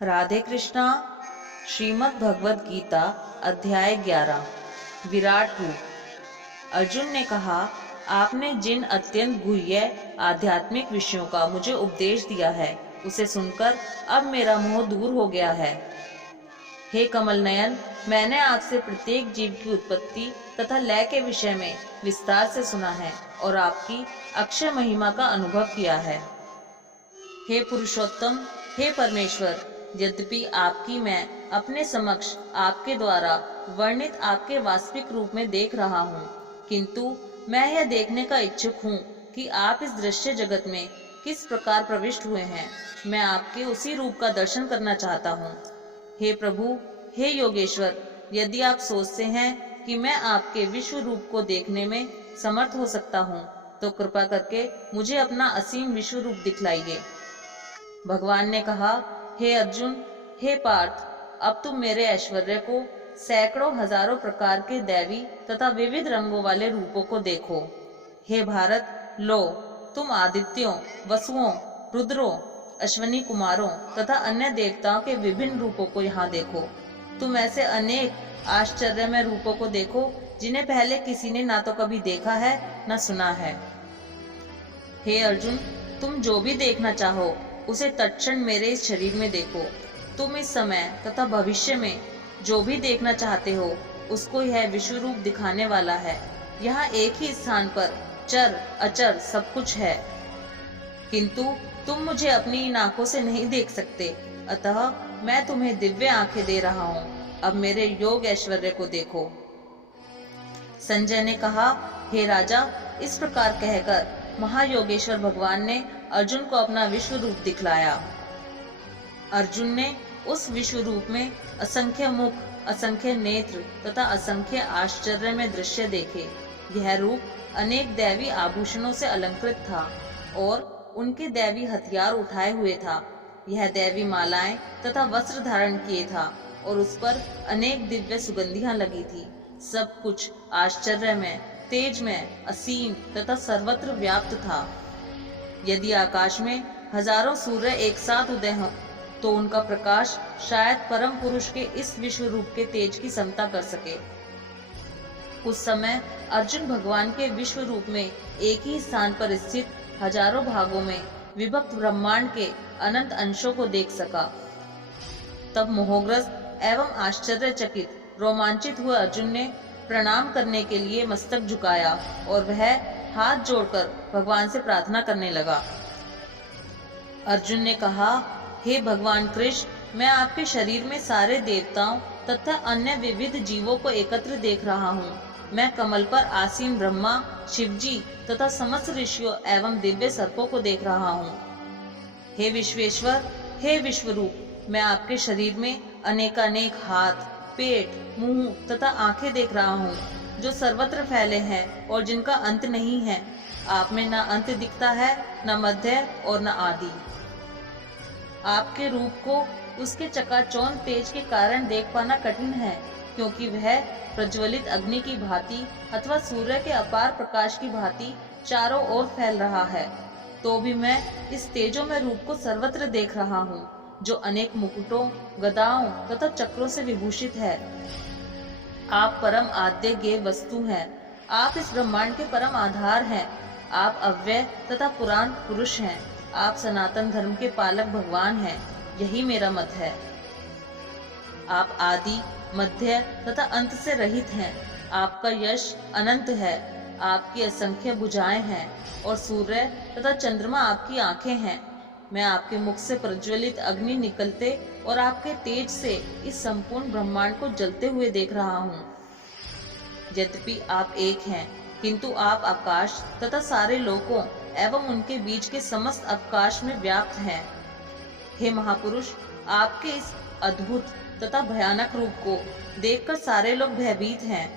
राधे कृष्णा। श्रीमद् भगवद गीता अध्याय 11 विराट रूप। अर्जुन ने कहा, आपने जिन अत्यंत गुह्य आध्यात्मिक विषयों का मुझे उपदेश दिया है, उसे सुनकर अब मेरा मोह दूर हो गया है। हे कमल नयन, मैंने आपसे प्रत्येक जीव की उत्पत्ति तथा लय के विषय में विस्तार से सुना है और आपकी अक्षय महिमा का अनुभव किया है। हे पुरुषोत्तम, हे परमेश्वर, यद्यपि आपकी मैं अपने समक्ष आपके द्वारा वर्णित आपके वास्तविक रूप में देख रहा हूँ, किंतु मैं यह देखने का इच्छुक हूँ कि आप इस दृश्य जगत में किस प्रकार प्रविष्ट हुए हैं। मैं आपके उसी रूप का दर्शन करना चाहता हूँ। हे प्रभु, हे योगेश्वर, यदि आप सोचते हैं कि मैं आपके विश्व रूप को देखने में समर्थ हो सकता हूँ, तो कृपा करके मुझे अपना असीम विश्व रूप दिखलाइए। भगवान ने कहा, हे अर्जुन, हे पार्थ, अब तुम मेरे ऐश्वर्य को, सैकड़ों हजारों प्रकार के दैवी तथा विविध रंगों वाले रूपों को देखो। हे भारत, लो, तुम आदित्यों, वसुओं, रुद्रों, अश्वनी कुमारों तथा अन्य देवताओं के विभिन्न रूपों को यहाँ देखो। तुम ऐसे अनेक आश्चर्यमय रूपों को देखो जिन्हें पहले किसी ने ना तो कभी देखा है न सुना है। हे अर्जुन, तुम जो भी देखना चाहो उसे तत्क्षण मेरे इस शरीर में देखो। तुम इस समय तथा भविष्य में जो भी देखना चाहते हो उसको यह विश्व रूप दिखाने वाला है। यहाँ एक ही स्थान पर चर अचर सब कुछ है, किंतु तुम मुझे अपनी इन आंखों से नहीं देख सकते, अतः मैं तुम्हें दिव्य आंखें दे रहा हूँ। अब मेरे योग ऐश्वर्य को देखो। संजय ने कहा, हे राजा, इस प्रकार कहकर महायोगेश्वर भगवान ने अर्जुन को अपना विश्व रूप दिखलाया। अर्जुन ने उस विश्व रूप में असंख्य मुख, असंख्य नेत्र तथा असंख्य आश्चर्य में दृश्य देखे। यह रूप अनेक दैवी आभूषणों से अलंकृत था और उनके दैवी हथियार उठाए हुए था। यह दैवी मालाएं तथा वस्त्र धारण किए था और उस पर अनेक दिव्य सुगंधियां लगी थी। सब कुछ आश्चर्य में, तेज में, असीम तथा सर्वत्र व्याप्त था। यदि आकाश में हजारों सूर्य एक साथ उदय हो तो उनका प्रकाश शायद परम पुरुष के इस विश्व रूप के तेज की समता कर सके। उस समय अर्जुन भगवान के विश्व रूप में एक ही स्थान पर स्थित हजारों भागों में विभक्त ब्रह्मांड के अनंत अंशों को देख सका। तब मोहग्रस्त एवं आश्चर्यचकित रोमांचित हुए अर्जुन ने प्रणाम करने के लिए मस्तक झुकाया और वह हाथ जोड़कर भगवान से प्रार्थना करने लगा। अर्जुन ने कहा, हे भगवान कृष्ण, मैं आपके शरीर में सारे देवताओं तथा अन्य विविध जीवों को एकत्र देख रहा हूँ। मैं कमल पर आसीन ब्रह्मा, शिवजी तथा समस्त ऋषियों एवं दिव्य सर्पों को देख रहा हूँ। हे विश्वेश्वर, हे विश्वरूप, मैं आपके शरीर में अनेकानेक हाथ, पेट, मुंह तथा आंखें देख रहा हूँ, जो सर्वत्र फैले हैं और जिनका अंत नहीं है। आप में न अंत दिखता है, न मध्य और न आदि। आपके रूप को उसके चकाचौंध तेज के कारण देख पाना कठिन है, क्योंकि वह प्रज्वलित अग्नि की भांति अथवा सूर्य के अपार प्रकाश की भांति चारों ओर फैल रहा है। तो भी मैं इस तेजोमय रूप को सर्वत्र देख रहा हूँ, जो अनेक मुकुटों, गदाओं तथा चक्रों से विभूषित है। आप परम आद्य गेय वस्तु हैं। आप इस ब्रह्मांड के परम आधार हैं। आप अव्यय तथा पुराण पुरुष हैं। आप सनातन धर्म के पालक भगवान हैं। यही मेरा मत है। आप आदि, मध्य तथा अंत से रहित हैं। आपका यश अनंत है। आपकी असंख्य भुजाएं हैं और सूर्य तथा चंद्रमा आपकी आंखें हैं। मैं आपके मुख से प्रज्वलित अग्नि निकलते और आपके तेज से इस संपूर्ण ब्रह्मांड को जलते हुए देख रहा हूँ। यद्यपि आप एक हैं, किंतु आप आकाश तथा सारे लोकों एवं उनके बीच के समस्त अवकाश में व्याप्त हैं। हे महापुरुष, आपके इस अद्भुत तथा भयानक रूप को देखकर सारे लोग भयभीत हैं।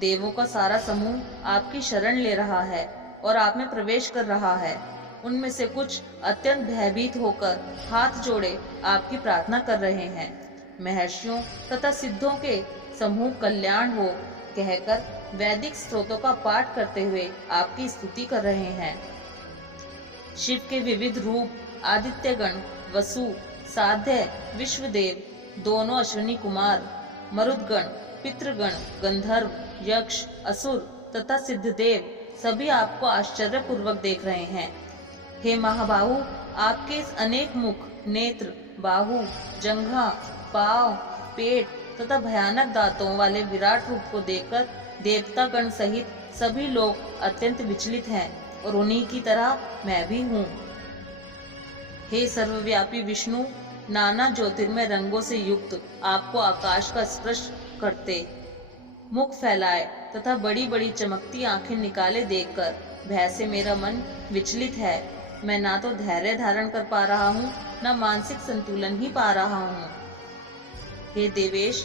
देवों का सारा समूह आपकी शरण ले रहा है और आप में प्रवेश कर रहा है। उनमें से कुछ अत्यंत भयभीत होकर हाथ जोड़े आपकी प्रार्थना कर रहे हैं। महर्षियों तथा सिद्धों के समूह कल्याण हो कहकर वैदिक स्त्रोतों का पाठ करते हुए आपकी स्तुति कर रहे हैं। शिव के विविध रूप, आदित्यगण, वसु, साध्य, विश्वदेव, दोनों अश्विनी कुमार, मरुदगण, पितृगण, गंधर्व, यक्ष, असुर तथा सिद्धदेव सभी आपको आश्चर्यपूर्वक देख रहे हैं। हे महाबाहु, आपके इस अनेक मुख, नेत्र, बाहु, जंघा, पांव, पेट तथा भयानक दांतों वाले विराट रूप को देखकर देवतागण सहित सभी लोग अत्यंत विचलित हैं और उन्हीं की तरह मैं भी हूँ। हे सर्वव्यापी विष्णु, नाना ज्योतिर्मय रंगों से युक्त आपको आकाश का स्पर्श करते, मुख फैलाए तथा बड़ी बड़ी चमकती आंखें निकाले देखकर भय से मेरा मन विचलित है। मैं ना तो धैर्य धारण कर पा रहा हूँ, न मानसिक संतुलन ही पा रहा हूँ। हे देवेश,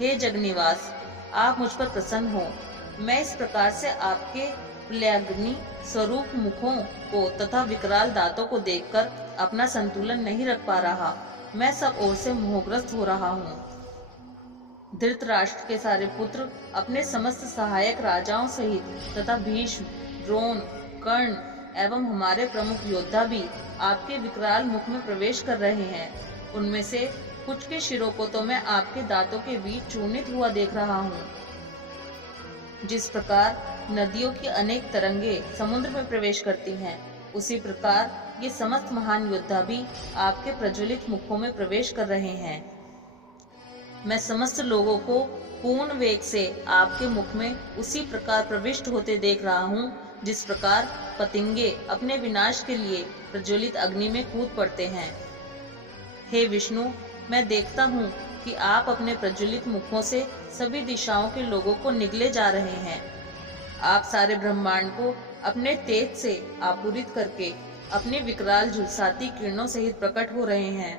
हे जगनिवास, आप मुझ पर प्रसन्न हो। मैं इस प्रकार से आपके प्लयाग्नि स्वरूप मुखों को तथा विकराल दांतों को देखकर अपना संतुलन नहीं रख पा रहा। मैं सब ओर से मोहग्रस्त हो रहा हूँ। धृतराष्ट्र के सारे पुत्र अपने समस्त सहायक राजाओं सहित तथा भीष्म, द्रोण, कर्ण एवं हमारे प्रमुख योद्धा भी आपके विकराल मुख में प्रवेश कर रहे हैं। उनमें से कुछ के शिरों को तो मैं आपके दांतों के बीच चूर्णित हुआ देख रहा हूँ। जिस प्रकार नदियों की अनेक तरंगे समुद्र में प्रवेश करती हैं, उसी प्रकार ये समस्त महान योद्धा भी आपके प्रज्वलित मुखों में प्रवेश कर रहे हैं। मैं समस्त लोगों को पूर्ण वेग से आपके मुख में उसी प्रकार प्रविष्ट होते देख रहा हूँ, जिस प्रकार पतंगे अपने विनाश के लिए प्रज्वलित अग्नि में कूद पड़ते हैं। हे विष्णु, मैं देखता हूँ कि आप अपने प्रज्वलित मुखों से सभी दिशाओं के लोगों को निगले जा रहे हैं। आप सारे ब्रह्मांड को अपने तेज से आपूरित करके अपने विकराल झुलसाती किरणों सहित प्रकट हो रहे हैं।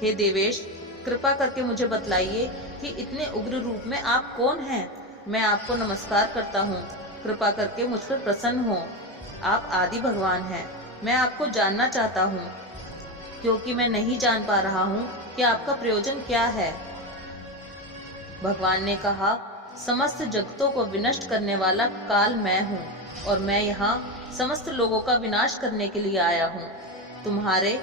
हे देवेश, कृपा करके मुझे बतलाइए कि इतने उग्र रूप में आप कौन हैं? मैं आपको नमस्कार करता हूँ। कृपा करके मुझ पर प्रसन्न हो। आप आदि भगवान हैं। मैं आपको जानना चाहता हूँ, क्योंकि मैं नहीं जान पा रहा हूँ कि आपका प्रयोजन क्या है। भगवान ने कहा, समस्त जगतों को विनष्ट करने वाला काल मैं हूँ और मैं यहाँ समस्त लोगों का विनाश करने के लिए आया हूँ। तुम्हारे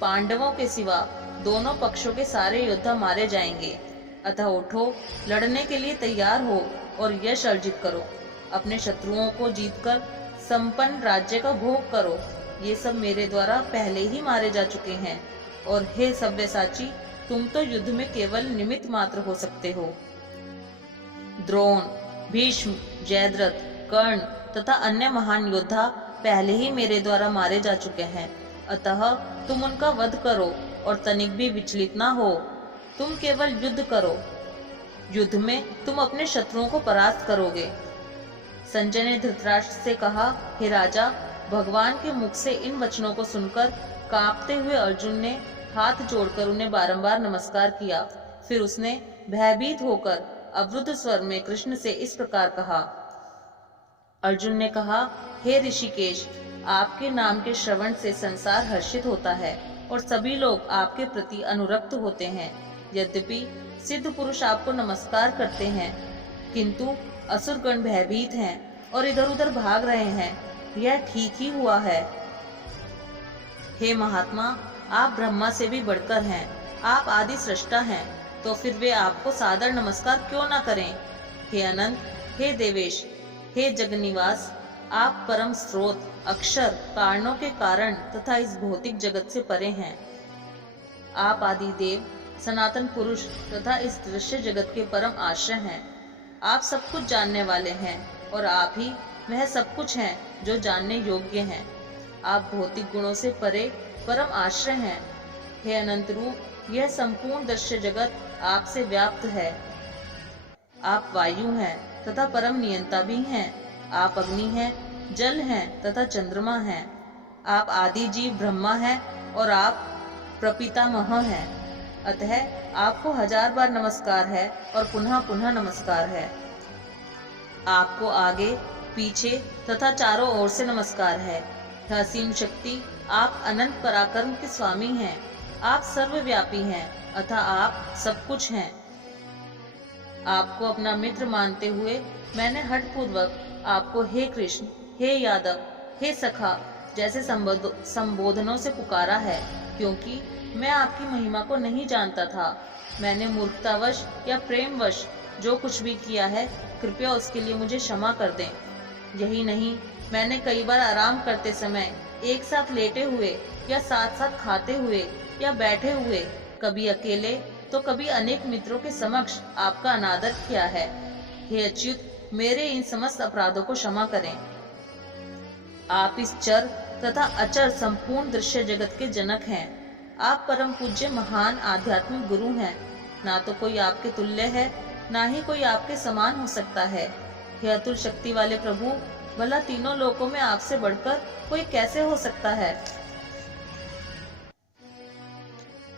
पांडवों के सिवा दोनों पक्षों के सारे योद्धा मारे जाएंगे। अतः उठो, लड़ने के लिए तैयार हो और यश अर्जित करो। अपने शत्रुओं को जीतकर संपन्न राज्य का भोग करो। ये सब मेरे द्वारा पहले ही मारे जा चुके हैं और हे सव्यसाची, तुम तो युद्ध में केवल निमित्त मात्र हो सकते हो। द्रोण, भीष्म, जयद्रथ, कर्ण तथा अन्य महान योद्धा पहले ही मेरे द्वारा मारे जा चुके हैं। अतः तुम उनका वध करो और तनिक भी विचलित ना हो। तुम केवल युद्ध करो। युद्ध में तुम अपने शत्रुओं को परास्त करोगे। संजय ने धृतराष्ट्र से कहा, हे राजा, भगवान के मुख से इन वचनों को सुनकर कांपते हुए अर्जुन ने हाथ जोड़कर उन्हें बारंबार नमस्कार किया। फिर उसने भयभीत होकर अवरुद्ध स्वर में कृष्ण से इस प्रकार कहा। अर्जुन ने कहा, हे ऋषिकेश, आपके नाम के श्रवण से संसार हर्षित होता है और सभी लोग आपके प्रति अनुरक्त होते हैं। यद्यपि सिद्ध पुरुष आपको नमस्कार करते हैं, किंतु असुरगण भयभीत हैं और इधर उधर भाग रहे हैं। यह ठीक ही हुआ है। हे महात्मा, आप ब्रह्मा से भी बढ़कर हैं। आप आदि सृष्टा हैं, तो फिर वे आपको सादर नमस्कार क्यों ना करें? हे अनंत, हे देवेश, हे जगन्निवास, आप परम स्रोत, अक्षर, कारणों के कारण तथा इस भौतिक जगत से परे हैं। आप आदि देव, सनातन पुरुष तथा इस दृश्य जगत के परम आश्रय हैं। आप सब कुछ जानने वाले हैं और आप ही वह सब कुछ हैं जो जानने योग्य हैं। आप भौतिक गुणों से परे परम आश्रय हैं। हे अनंत रूप, यह संपूर्ण दृश्य जगत आपसे व्याप्त है। आप वायु हैं तथा परम नियंता भी हैं। आप अग्नि हैं, जल हैं तथा चंद्रमा हैं। आप आदि जीव ब्रह्मा हैं और आप प्रपितामह हैं। अतः आपको 1000 बार नमस्कार है और पुनः पुनः नमस्कार है। आपको आगे, पीछे तथा चारों ओर से नमस्कार है। असीम शक्ति, आप अनंत पराक्रम के स्वामी हैं। आप सर्वव्यापी हैं, अतः आप सब कुछ हैं। आपको अपना मित्र मानते हुए मैंने हठपूर्वक आपको हे कृष्ण, हे यादव, हे सखा जैसे संबोधनों से पुकारा है। क्योंकि मैं आपकी महिमा को नहीं जानता था। मैंने मूर्खतावश या प्रेमवश जो कुछ भी किया है, कृपया उसके लिए मुझे क्षमा कर दें। यही नहीं, मैंने कई बार आराम करते समय एक साथ लेटे हुए या साथ साथ खाते हुए या बैठे हुए, कभी अकेले तो कभी अनेक मित्रों के समक्ष आपका अनादर किया है। हे अच्युत, मेरे इन समस्त अपराधों को क्षमा करें। आप इस चर तथा अचर संपूर्ण दृश्य जगत के जनक हैं। आप परम पूज्य महान आध्यात्मिक गुरु हैं। ना तो कोई आपके तुल्य है, ना ही कोई आपके समान हो सकता है। हे अतुल शक्ति वाले प्रभु, भला तीनों लोकों में आपसे बढ़कर कोई कैसे हो सकता है।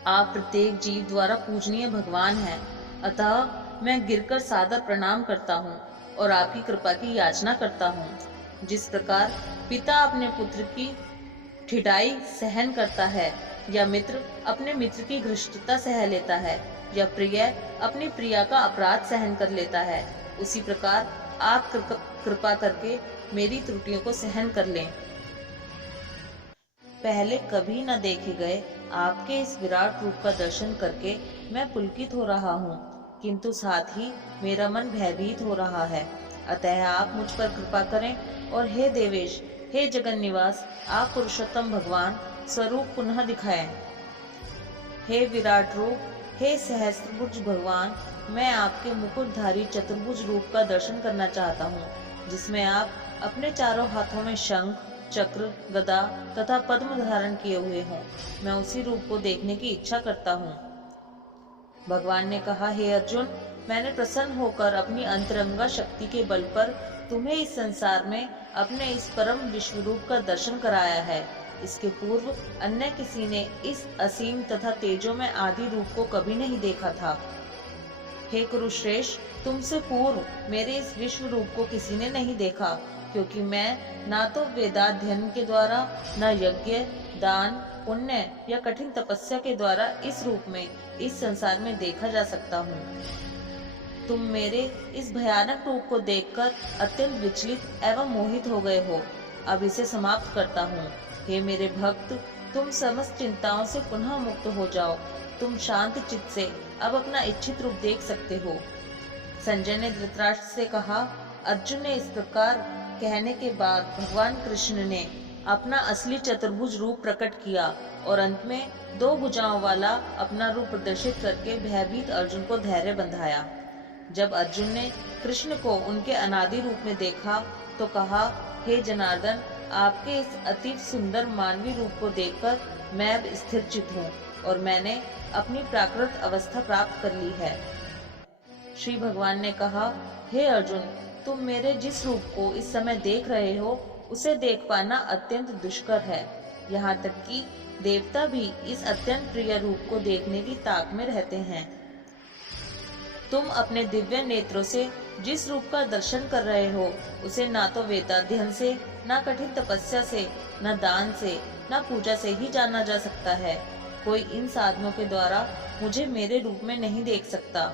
आप प्रत्येक जीव द्वारा पूजनीय भगवान हैं, अतः मैं गिरकर सादर प्रणाम करता हूँ और आपकी कृपा की याचना करता हूँ। जिस प्रकार पिता अपने पुत्र की ठिठाई सहन करता है, या मित्र अपने मित्र की घृष्टता सह लेता है, या प्रिय अपनी प्रिया का अपराध सहन कर लेता है, उसी प्रकार आप कृपा करके मेरी त्रुटियों को सहन कर लें। पहले कभी न देखे गए आपके इस विराट रूप का दर्शन करके मैं पुलकित हो रहा हूँ, किंतु साथ ही मेरा मन भयभीत हो रहा है। अतः आप मुझ पर कृपा करें और हे देवेश, हे जगन निवास, आप पुरुषोत्तम भगवान स्वरूप पुनः दिखाएं। हे विराट रूप, हे सहस्त्रभुज भगवान, मैं आपके मुकुटधारी चतुर्भुज रूप का दर्शन करना चाहता हूँ, जिसमें आप अपने चारों हाथों में शंख, चक्र, गदा तथा पद्म धारण किए हुए हों। मैं उसी रूप को देखने की इच्छा करता हूँ। भगवान ने कहा, हे अर्जुन, मैंने प्रसन्न होकर अपनी अंतरंगा शक्ति के बल पर तुम्हें इस संसार में अपने इस परम विश्व रूप का दर्शन कराया है। इसके पूर्व अन्य किसी ने इस असीम तथा तेजो में आदि रूप को कभी नहीं देखा था। हे कुरुश्रेष्ठ, तुमसे पूर्व मेरे इस विश्व रूप को किसी ने नहीं देखा, क्योंकि मैं ना तो वेदाध्ययन के द्वारा, न यज्ञ, दान, पुण्य या कठिन तपस्या के द्वारा इस रूप में इस संसार में देखा जा सकता हूँ। तुम मेरे इस भयानक रूप को देखकर अत्यंत विचलित एवं मोहित हो गए हो। अब इसे समाप्त करता हूँ। हे मेरे भक्त, तुम समस्त चिंताओं से पुनः मुक्त हो जाओ। तुम शांत चित्त से अब अपना इच्छित रूप देख सकते हो। संजय ने धृतराष्ट्र से कहा। अर्जुन ने इस प्रकार कहने के बाद भगवान कृष्ण ने अपना असली चतुर्भुज रूप प्रकट किया और अंत में 2 भुजाओं वाला अपना रूप प्रदर्शित करके भयभीत अर्जुन को धैर्य बंधाया। जब अर्जुन ने कृष्ण को उनके अनादि रूप में देखा तो कहा, हे जनार्दन, आपके इस अति सुंदर मानवीय रूप को देखकर मैं अब स्थिर चित्त हूँ और मैंने अपनी प्राकृत अवस्था प्राप्त कर ली है। श्री भगवान ने कहा, हे अर्जुन, तुम मेरे जिस रूप को इस समय देख रहे हो उसे देख पाना अत्यंत दुष्कर है। यहाँ तक कि देवता भी इस अत्यंत प्रिय रूप को देखने की ताक में रहते हैं। तुम अपने दिव्य नेत्रों से जिस रूप का दर्शन कर रहे हो उसे ना तो वेदाध्ययन से, ना कठिन तपस्या से, न दान से, न पूजा से ही जाना जा सकता है। कोई इन साधनों के द्वारा मुझे मेरे रूप में नहीं देख सकता।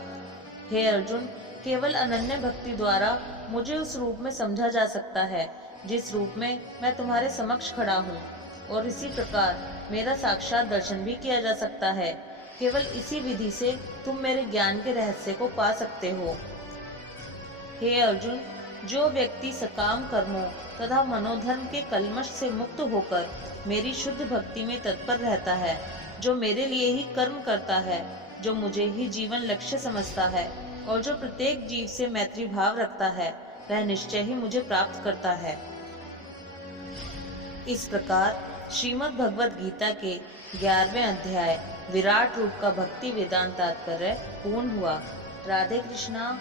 हे अर्जुन, केवल अनन्य भक्ति द्वारा मुझे उस रूप में समझा जा सकता है जिस रूप में मैं तुम्हारे समक्ष खड़ा हूँ, और इसी प्रकार मेरा साक्षात दर्शन भी किया जा सकता है। केवल इसी विधि से तुम मेरे ज्ञान के रहस्य को पा सकते हो। हे अर्जुन, जो व्यक्ति सकाम कर्मों तथा मनोधर्म के कलमश से मुक्त होकर मेरी शुद्ध भक्ति में तत्पर रहता है, जो मेरे लिए ही कर्म करता है, जो मुझे ही जीवन लक्ष्य समझता है और जो प्रत्येक जीव से मैत्री भाव रखता है, वह निश्चय ही मुझे प्राप्त करता है। इस प्रकार श्रीमद् भगवद गीता के 11वें अध्याय विराट रूप का भक्ति वेदांत तात्पर्य पूर्ण हुआ। राधे कृष्णा।